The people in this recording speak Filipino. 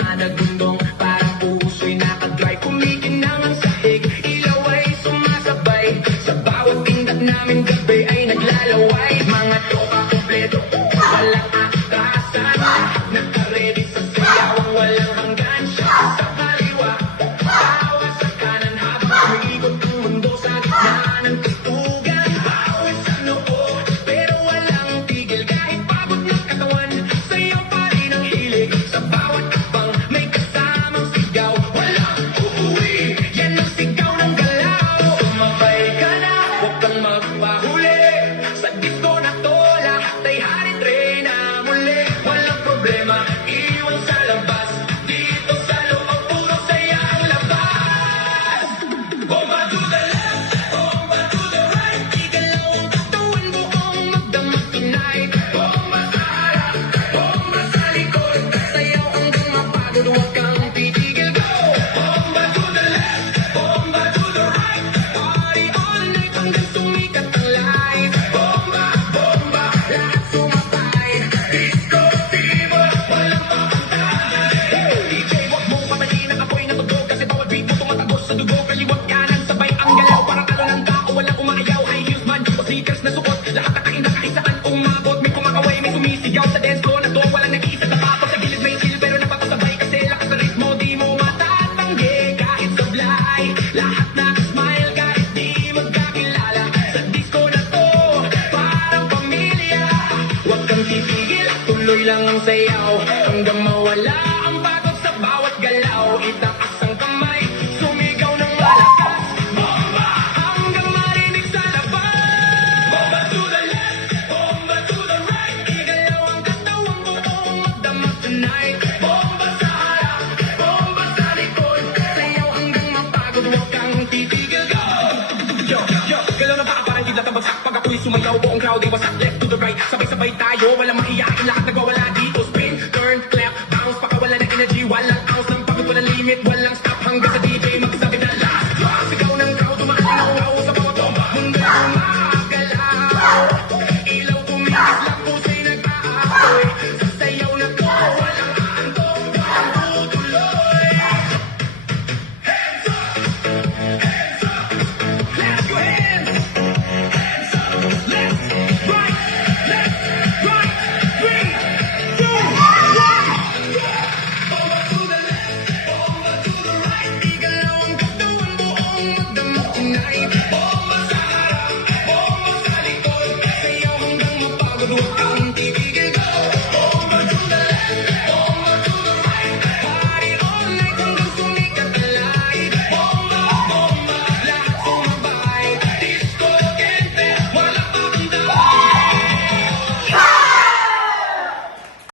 Managundong parang puso'y nakadry. Kumikinang ang sahig, ilaw ay sumasabay. Sa bawat pindot namin gabi ay naglalaway. Mga tropa kompleto, walang atrasan. Naka-ready sa sayawang walang hanggan. Siya sa kaliwa, tawa sa kanan. Habang umiikot ang mundo sa gitna ng tustugan. Bawat sa noo, pero walang tigil. Kahit pagod ng katawan, sayaw pa rin ang hilig. Sa bawat akbang, may kasamang sigaw. Walang uuwi, yan ang sigaw ng galaw. Sumabay ka na, huwag kang magpahuli. Sa disco na to, lahat ay hari-tre na muli. Walang problema, iwan sa labas. Dito sa loob, puro saya ang labas. Bomba to the left, bomba to the right. Igalaw ang katawan buong magdamag tonight. Bomba sa harap, bomba sa likod. Sayaw hanggang mapagod, huwag kang titigil, go! Bomba to the left, bomba to the right. Party all night hanggang sumikat ang light. Bomba, bomba, lahat sumabay. Disco fever, walang papantay. DJ, wag mong patayin ang apoy na tugtog. Kasi bawat beat mo tumatagos sa dugo. Kaliwat kanan, sabay ang galaw. Parang talo ng tao, walang umaayaw. High heels man, o sneakers na suot. Lahat nakain na kaisaan umabot. May kumakaway, may sumisigaw sa dance floor na to. Walang nag-iisa sa pato. Sa gilid may chill, pero napapasabay. Kasi lakas sa ritmo, di mo matatanggi. Kahit sablay, lahat nakasmile. Kahit di magkakilala. Sa disco na to, parang pamilya. Huwag kang titigil, tuloy lang ang sayaw. Hanggang mawala ang pagod sa bawat galaw. Itaas ang kamay, sumigaw ng malakas. Bomba, hanggang marinig sa labas. Bomba to the left, bomba to the right. Igalaw ang katawang buong magdamag tonight. Bomba sa harap, bomba sa likod. Sayaw hanggang mapagod, huwag kang titigil, go! Yo, yo, galaw na baka parang hindi natabagsak. Pag ako'y sumayaw, buong crowd ay wasak. Left to the right, sabay-sabay tayo. Walang maiyakin, lahat nagwawala.